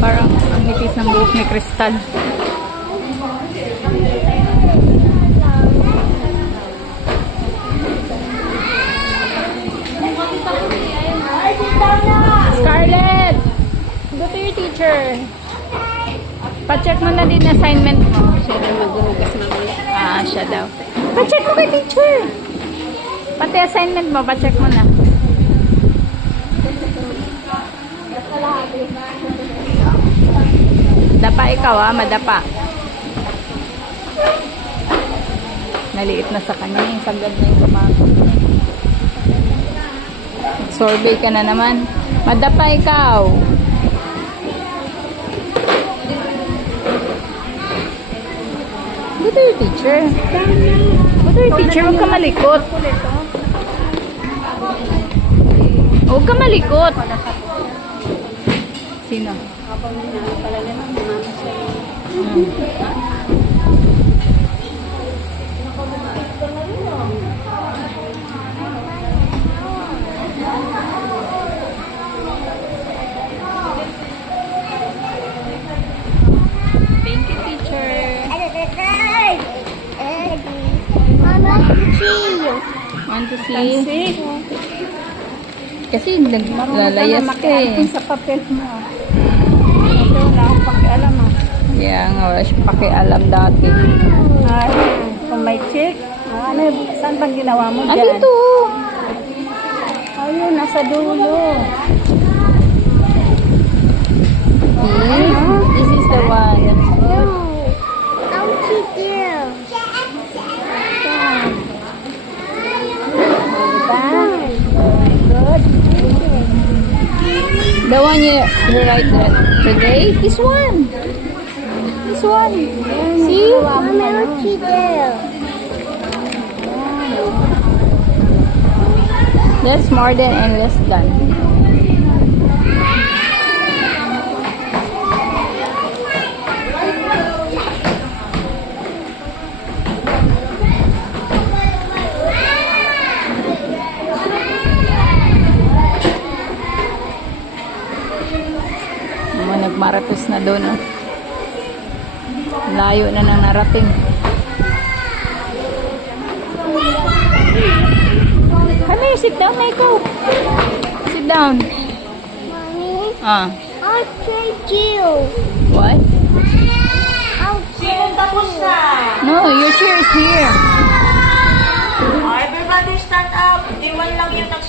Parang ang nipis ng buhok ni Crystal. Scarlett! Go to your teacher. Pa-check mo na din assignment mo. Siya na maghuhugas mamaya. Ah, siya daw. Pa-check mo kay teacher. Pati assignment mo, pa-check mo na. Dapa ikaw madapa. Naliit na sa kanya. Yung sagad na yung tumakot. Sorbet ka na naman. Madapa ikaw. Go to your teacher. Go to your teacher. Huwag ka malikot. Huwag ka malikot. Sino? Thank you, teacher. Want to see? Kasi naglalayas ka eh. Sa papel mo. Ito wala akong pakialam Kaya nga, wala siya pakialam dati. Ay, kung may check, ano, saan bang ginawa mo dyan? Andito! Ayun, nasa dulo. See? This is the one. The one you write today? This one. This one. See? That's more than and less than. Nagmaratos na doon. Layo na nang narating. Come here, sit down, Michael. Sit down. Mommy, Ah. I'll trade you. What? I'll trade you. No, your chair is here. Everybody stand up. Di man lang yung